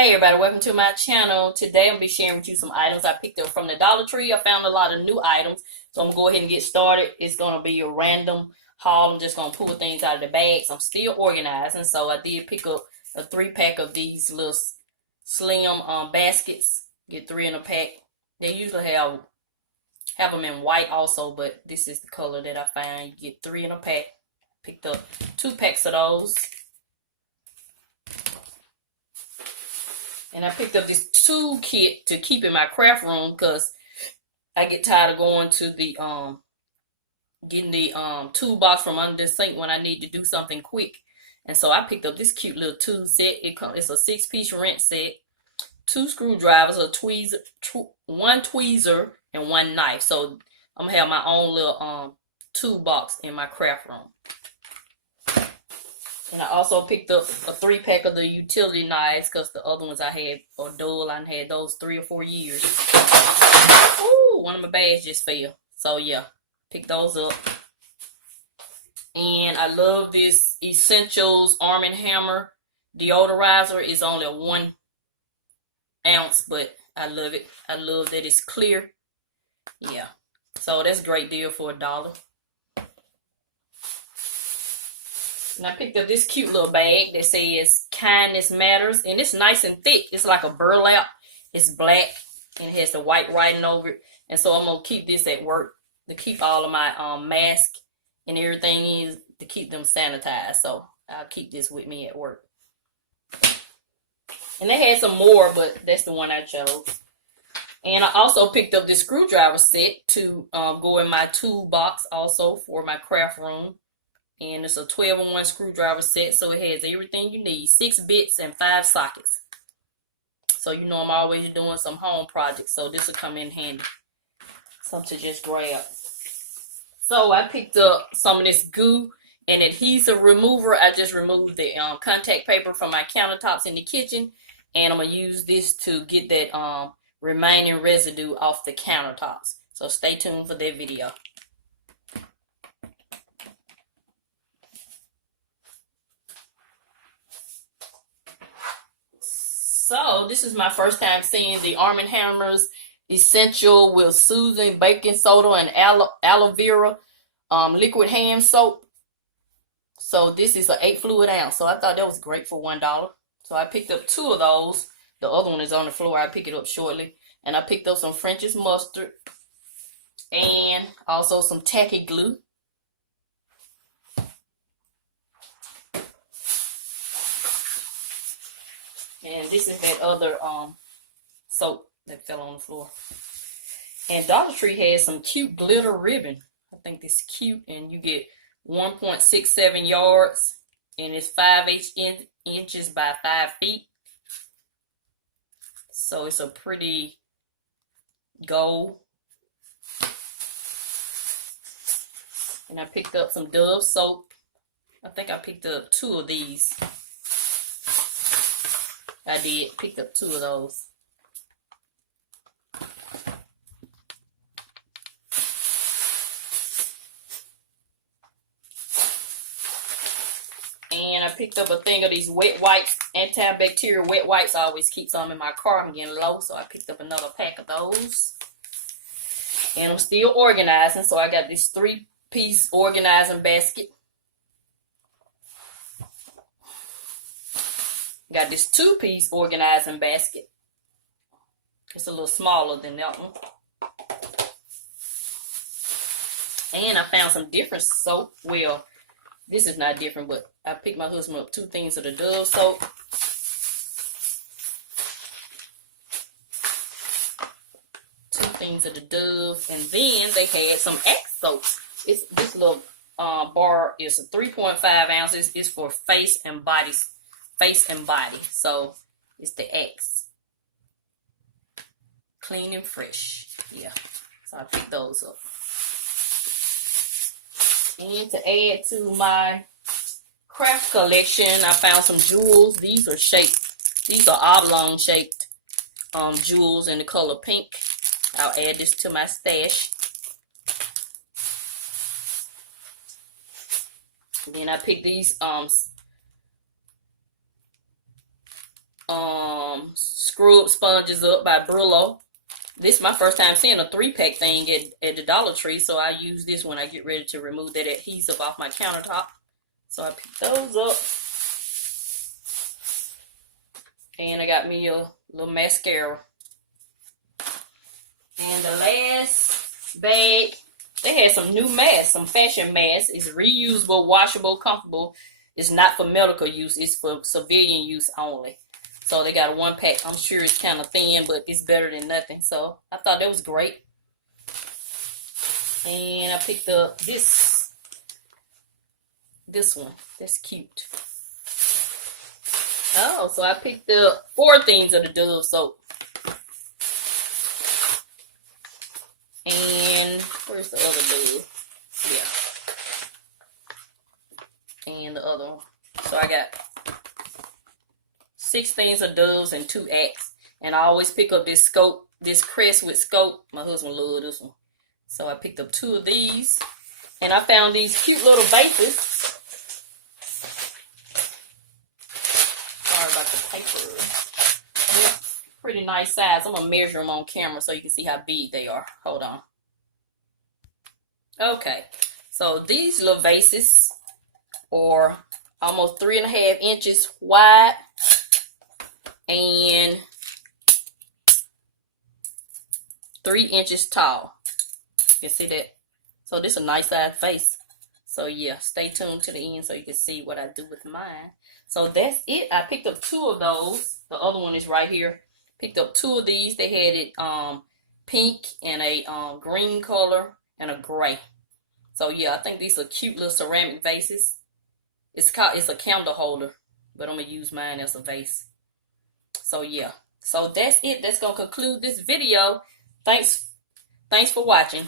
Hey everybody, welcome to my channel. Today I'm going to be sharing with you some items I picked up from the Dollar Tree. I found a lot of new items, so I'm going to go ahead and get started. It's going to be a random haul. I'm just going to pull things out of the bags. I'm still organizing, so I did pick up a 3-pack of these little slim baskets. Get 3 in a pack. They usually have them in white also, but this is the color that I find. You get 3 in a pack. Picked up 2 packs of those. And I picked up this tool kit to keep in my craft room because I get tired of going to the getting the toolbox from under the sink when I need to do something quick. And so I picked up this cute little tool set. It's a 6-piece wrench set, 2 screwdrivers, one tweezer, and 1 knife. So I'm gonna have my own little toolbox in my craft room. And I also picked up a 3-pack of the utility knives because the other ones I had are dull. I had those 3 or 4 years. Ooh, one of my bags just fell. So yeah, pick those up. And I love this Essentials Arm & Hammer deodorizer. It's only a 1 ounce, but I love it. I love that it's clear. Yeah, so that's a great deal for $1. And I picked up this cute little bag that says Kindness Matters. And it's nice and thick. It's like a burlap. It's black. And it has the white writing over it. And so I'm going to keep this at work to keep all of my masks and everything is to keep them sanitized. So I'll keep this with me at work. And they had some more, but that's the one I chose. And I also picked up this screwdriver set to go in my toolbox also for my craft room. And it's a 12-in-1 screwdriver set, so it has everything you need. 6 bits and 5 sockets. So you know I'm always doing some home projects, so this will come in handy. Something to just grab. So I picked up some of this glue and adhesive remover. I just removed the contact paper from my countertops in the kitchen. And I'm going to use this to get that remaining residue off the countertops. So stay tuned for that video. So this is my first time seeing the Arm & Hammer's Essential with Soothing Baking Soda and Aloe Vera liquid hand soap. So this is an 8 fluid ounce. So I thought that was great for $1. So I picked up 2 of those. The other one is on the floor. I'll pick it up shortly. And I picked up some French's mustard and also some tacky glue. And this is that other soap that fell on the floor. And Dollar Tree has some cute glitter ribbon. I think this is cute. And you get 1.67 yards. And it's 5 inches by 5 feet. So it's a pretty gold. And I picked up some Dove soap. I think I picked up 2 of these. I did. Picked up 2 of those. And I picked up a thing of these wet wipes, antibacterial wet wipes. I always keep some in my car. I'm getting low, so I picked up another pack of those. And I'm still organizing, so I got this 3-piece organizing basket. Got this 2-piece organizing basket. It's a little smaller than that one. And I found some different soap. Well, this is not different, but I picked my husband up 2 things of the Dove soap. Two things of the Dove. And then they had some Axe soap. This little bar is 3.5 ounces. It's for face and body. So it's the Axe. Clean and fresh. Yeah. So I picked those up. And to add to my craft collection, I found some jewels. These are oblong shaped jewels in the color pink. I'll add this to my stash. And then I picked these Screw Up Sponges Up by Brillo. This is my first time seeing a 3-pack thing at the Dollar Tree, so I use this when I get ready to remove that adhesive off my countertop. So I pick those up. And I got me a little mascara. And the last bag, they had some new masks, some fashion masks. It's reusable, washable, comfortable. It's not for medical use. It's for civilian use only. So they got a 1-pack. I'm sure it's kind of thin, but it's better than nothing. So I thought that was great. And I picked up this one. That's cute. Oh, so I picked up 4 things of the Dove soap. And where's the other Dove? Yeah. And the other one. So I got 6 things of Doves and 2 Axe. And I always pick up this scope, this Crest with scope. My husband loves this one. So I picked up 2 of these. And I found these cute little vases. Sorry about the paper. They're pretty nice size. I'm going to measure them on camera so you can see how big they are. Hold on. Okay. So these little vases are almost 3.5 inches wide. And 3 inches tall. You can see that? So this is a nice size vase. So yeah, stay tuned to the end so you can see what I do with mine. So that's it. I picked up 2 of those. The other one is right here. Picked up 2 of these. They had it pink and a green color and a gray. So yeah, I think these are cute little ceramic vases. It's a candle holder, but I'm gonna use mine as a vase. So yeah. So that's it. That's gonna conclude this video. Thanks for watching.